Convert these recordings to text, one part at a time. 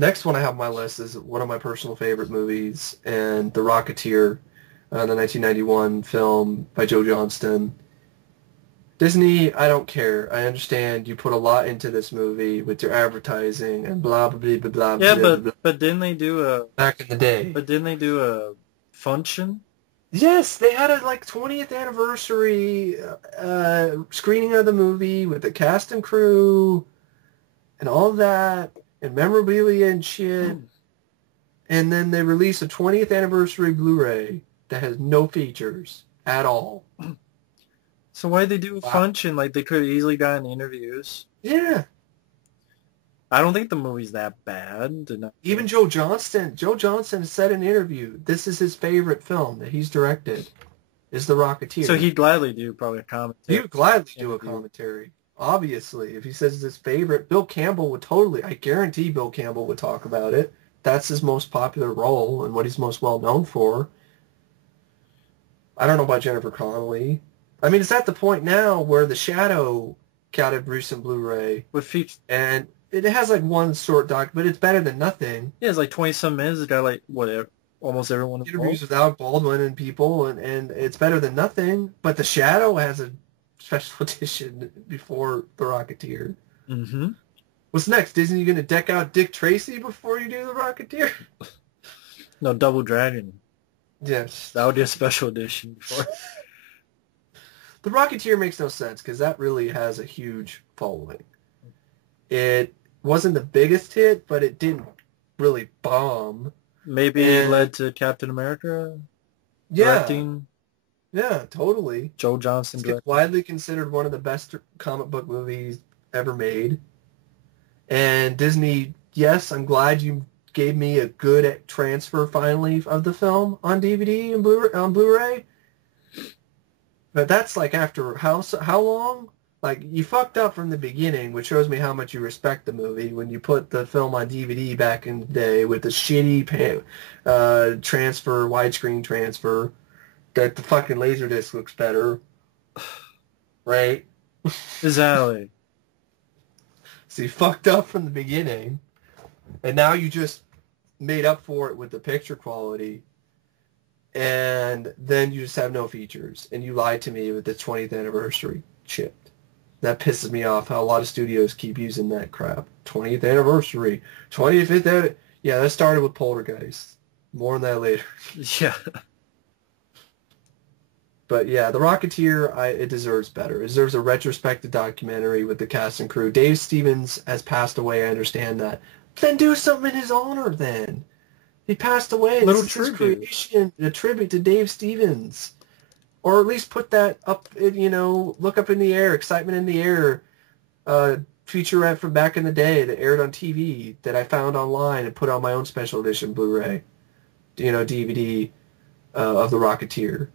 Next one I have on my list is one of my personal favorite movies, and The Rocketeer, the 1991 film by Joe Johnston. Disney, I don't care. I understand you put a lot into this movie with your advertising and blah blah blah blah blah Yeah, blah blah, blah. but didn't they do a Back in the day. function? Yes, they had a like 20th anniversary screening of the movie with the cast and crew and all that and memorabilia and shit. And then they released a 20th anniversary Blu-ray that has no features at all. So why'd they do a Wow. function? Like they could have easily gotten interviews. Yeah. I don't think the movie's that bad. Even Joe Johnston said in an interview, this is his favorite film that he's directed, is The Rocketeer. So he'd gladly do probably a commentary. He would gladly do a commentary. Obviously, if he says it's his favorite, Bill Campbell would totally, I guarantee Bill Campbell would talk about it. That's his most popular role and what he's most well known for. I don't know about Jennifer Connelly. I mean, it's at the point now where The Shadow got a recent Blu-ray. With features. And it has like one short doc, but it's better than nothing. Yeah, it's like 20-some minutes. It's got like, whatever, almost everyone involved. Interviews with Alec Baldwin and people, and it's better than nothing. But The Shadow has a special edition before The Rocketeer. Mm-hmm. What's next? Disney, you going to deck out Dick Tracy before you do The Rocketeer? No, Double Dragon. Yes. That would be a special edition before. The Rocketeer makes no sense because that really has a huge following. It wasn't the biggest hit, but it didn't really bomb. Maybe it led to Captain America directing. Yeah, totally. Joe Johnston It's widely considered one of the best comic book movies ever made. And Disney, yes, I'm glad you gave me a good transfer finally of the film on DVD and Blu-ray. But that's like after how long? Like, you fucked up from the beginning, which shows me how much you respect the movie when you put the film on DVD back in the day with the shitty transfer, widescreen transfer, that the fucking Laserdisc looks better. Right? Exactly. So you fucked up from the beginning, and now you just made up for it with the picture quality, and then you just have no features, and you lied to me with the 20th anniversary shit. That pisses me off how a lot of studios keep using that crap. 20th anniversary, 25th. Yeah, that started with Poltergeist. More on that later. Yeah. But yeah, The Rocketeer, it deserves better. It deserves a retrospective documentary with the cast and crew. Dave Stevens has passed away, I understand that. But then do something in his honor then. He passed away. Little This is his tribute. creation, a tribute to Dave Stevens. Or at least put that up, look up in the air, excitement in the air, featurette from back in the day that aired on TV that I found online and put on my own special edition Blu-ray, DVD of The Rocketeer.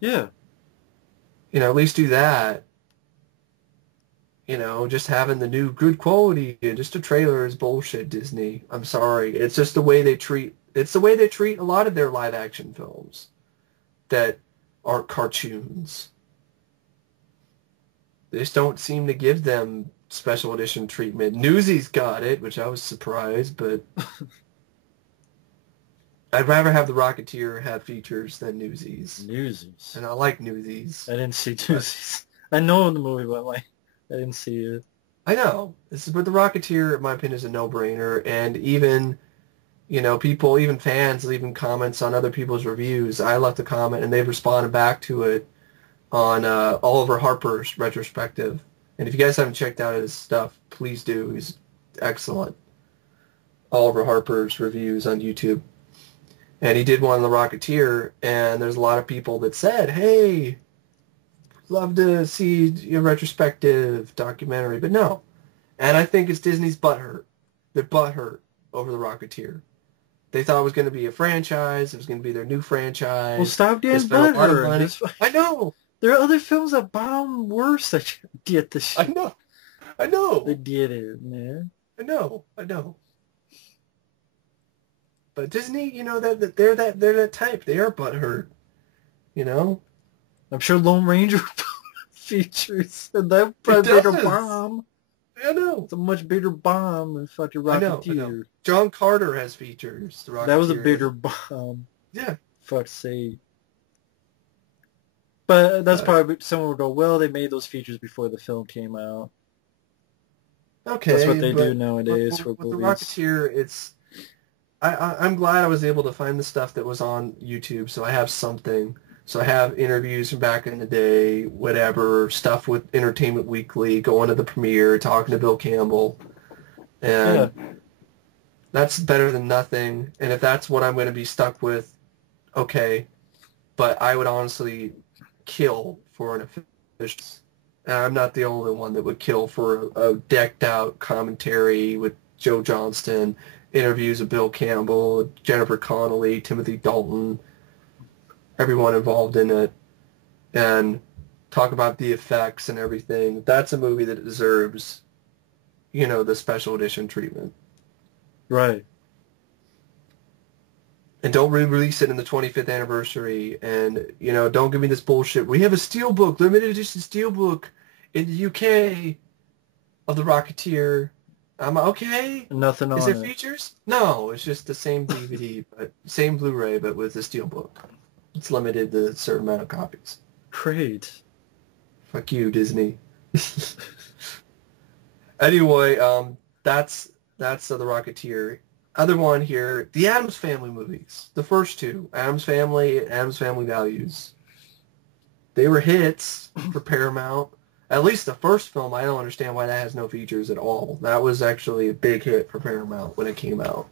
Yeah. At least do that. Just having the new good quality, just a trailer is bullshit, Disney. I'm sorry. It's just the way they treat a lot of their live action films that aren't cartoons. They just don't seem to give them special edition treatment. Newsies got it, which I was surprised, but I'd rather have The Rocketeer have features than Newsies. Newsies. And I like Newsies. I didn't see Newsies. I know the movie, but I didn't see it. I know. But The Rocketeer, in my opinion, is a no-brainer. And even, people, even fans, leaving comments on other people's reviews. I left a comment, and they've responded back to it on Oliver Harper's retrospective. And if you guys haven't checked out his stuff, please do. He's excellent. Oliver Harper's reviews on YouTube. And he did one on The Rocketeer, and there's a lot of people that said, hey, love to see a retrospective documentary, but no. And I think it's Disney's butthurt. They're butthurt over The Rocketeer. They thought it was going to be a franchise. It was going to be their new franchise. Well, stop They getting spent a lot of money. butthurt. I know. There are other films that bomb worse that get the shit. I know. They did it, man. I know. But Disney, that they're that type. They are butthurt. I'm sure Lone Ranger features and that probably made a bomb. I know. It's a much bigger bomb than fucking I know. Rocketeer. John Carter has features. The That was a Rocketeer. bigger bomb. Yeah. Fuck's sake. But that's Uh, probably, someone would go, well, they made those features before the film came out. That's what okay, they do but nowadays for with the movies. Rocketeer, I'm glad I was able to find the stuff that was on YouTube, so I have something. So I have interviews from back in the day, whatever, stuff with Entertainment Weekly, going to the premiere, talking to Bill Campbell, Yeah. and that's better than nothing. And if that's what I'm going to be stuck with, okay. But I would honestly kill for an official. And I'm not the only one that would kill for a decked out commentary with Joe Johnston, interviews of Bill Campbell, Jennifer Connelly, Timothy Dalton, everyone involved in it, and talk about the effects and everything. That's a movie that deserves, the special edition treatment. Right. And don't re-release it in the 25th anniversary. And, don't give me this bullshit. We have a steelbook, limited edition steelbook in the UK of the Rocketeer. I'm okay. Nothing Is on there it. features? No, it's just the same DVD, but same Blu-ray, but with the steelbook. It's limited to a certain amount of copies. Great. Fuck you, Disney. Anyway, that's the Rocketeer. Other one here, the Addams Family movies. The first two, Addams Family, Addams Family Values. They were hits for Paramount. At least the first film, I don't understand why that has no features at all. That was actually a big hit for Paramount when it came out.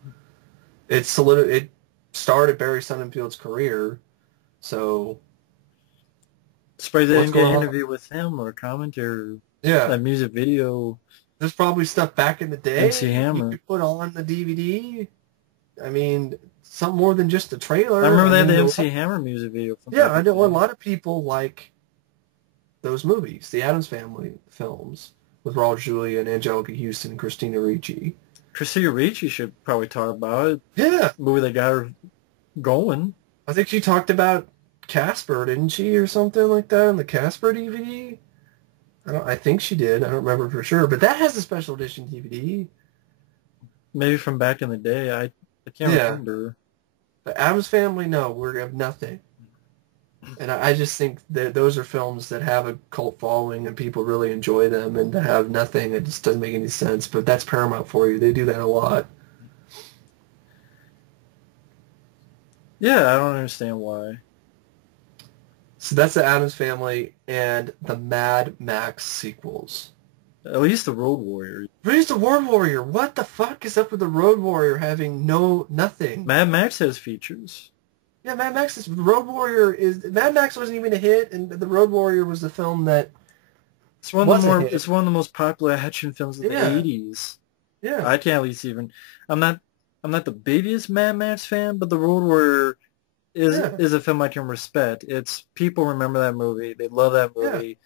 It started Barry Sonnenfeld's career, so... Surprised they didn't get an on? interview with him or a commentary. Yeah. That music video. There's probably stuff back in the day MC Hammer. you could put on the DVD. I mean, something more than just a trailer. I remember they had the mean, MC Hammer music video. Yeah, I know a lot of people like those movies, the Addams Family films, with Raul Julia and Angelica Houston and Christina Ricci. Christina Ricci should probably talk about it. Yeah. Movie that got her going. I think she talked about Casper, didn't she, or something like that on the Casper DVD? I think she did. I don't remember for sure, but that has a special edition DVD. Maybe from back in the day. I can't remember. But Addams Family, no, we have nothing. And I just think that those are films that have a cult following and people really enjoy them, and to have nothing, it just doesn't make any sense. But that's Paramount for you. They do that a lot. Yeah, I don't understand why. So that's the Addams Family and the Mad Max sequels. At least the Road Warrior. Where's the Road Warrior? What the fuck is up with the Road Warrior having nothing? Mad Max has features. Yeah, Mad Max is... Road Warrior is... Mad Max wasn't even a hit, and the Road Warrior was the film that It's one of the most popular action films of the 80s. Yeah. I can't at least even... I'm not the biggest Mad Max fan, but the Road Warrior is a film I can respect. It's people remember that movie. They love that movie.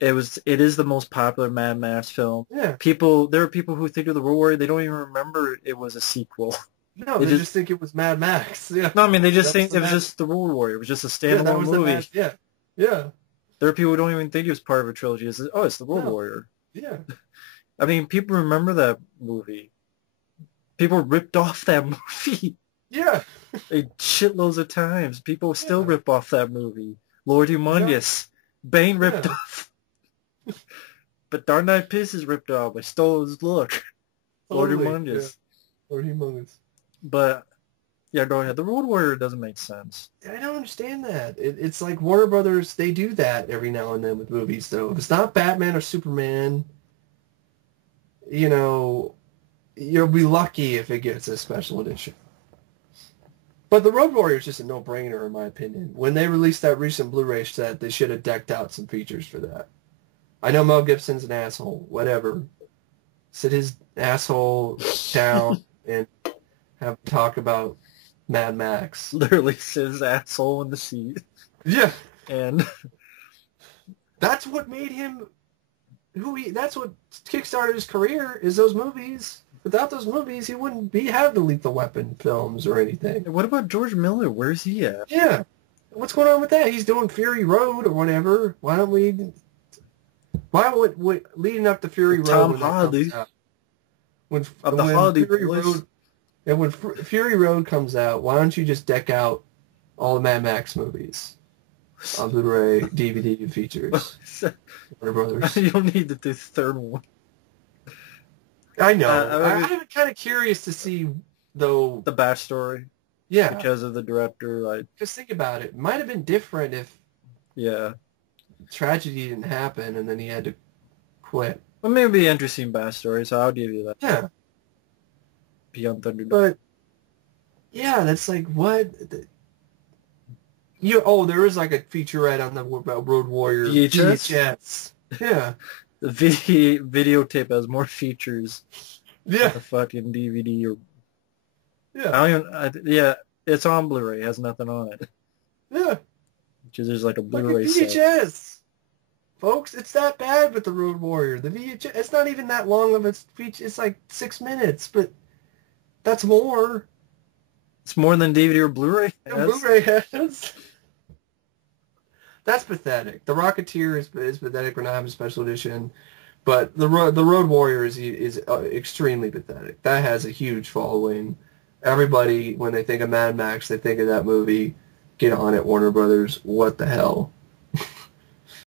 Yeah. It is the most popular Mad Max film. Yeah. There are people who think of the Road Warrior, they don't even remember it was a sequel. No, they just think it was Mad Max. Yeah. No, I mean, they just think it was just the Road Warrior. It was just a standalone movie. Yeah. There are people who don't even think it was part of a trilogy. It's the Road Warrior. Yeah. I mean, people remember that movie. People ripped off that movie. Yeah. Shitloads of times. People still rip off that movie. Lord Humongous. Yeah. Bane ripped off. But Dark Knight Rises ripped off. I stole his look. Lord Humongous. Yeah. Lord Humongous. But, yeah, go ahead. The Road Warrior doesn't make sense. I don't understand that. It's like Warner Brothers, they do that every now and then with movies, though. If it's not Batman or Superman, you'll be lucky if it gets a special edition. But the Road Warrior is just a no-brainer, in my opinion. When they released that recent Blu-ray set, they should have decked out some features for that. I know Mel Gibson's an asshole. Whatever. Sit his asshole down and have a talk about Mad Max. Literally sit his asshole in the seat. Yeah. And that's what made him that's what kickstarted his career, is those movies. Without those movies, he wouldn't have the Lethal Weapon films or anything. What about George Miller? Where's he at? Yeah. What's going on with that? He's doing Fury Road or whatever. Why don't we... Why would leading up to Fury Road Tom when that comes Hardy out, of the Hardy Fury Boys. Road and when Fury Road comes out, why don't you just deck out all the Mad Max movies on Blu-ray, DVD, and features? Warner Brothers. You don't need to do the third one. I know. I'm kind of curious to see though the backstory. Yeah, because of the director. Like, just think about it. It might have been different if tragedy didn't happen and then he had to quit. Well, maybe it'd be an interesting backstory, so I'll give you that. Yeah. Beyond Thunderdome. But yeah, that's like what there was like a featurette on the Road Warrior VHS. Yeah. The videotape has more features than the fucking DVD or it's on Blu-ray. It has nothing on it. Yeah. There's like a Blu-ray VHS. set. Folks, it's that bad with the Road Warrior. The VHS, it's not even that long of a feature. It's like 6 minutes, but that's more. It's more than DVD or Blu-ray has. Blu-ray has. That's pathetic. The Rocketeer is pathetic. We're not having a special edition. But the Road Warrior is extremely pathetic. That has a huge following. Everybody, when they think of Mad Max, they think of that movie. Get on it, Warner Brothers. What the hell?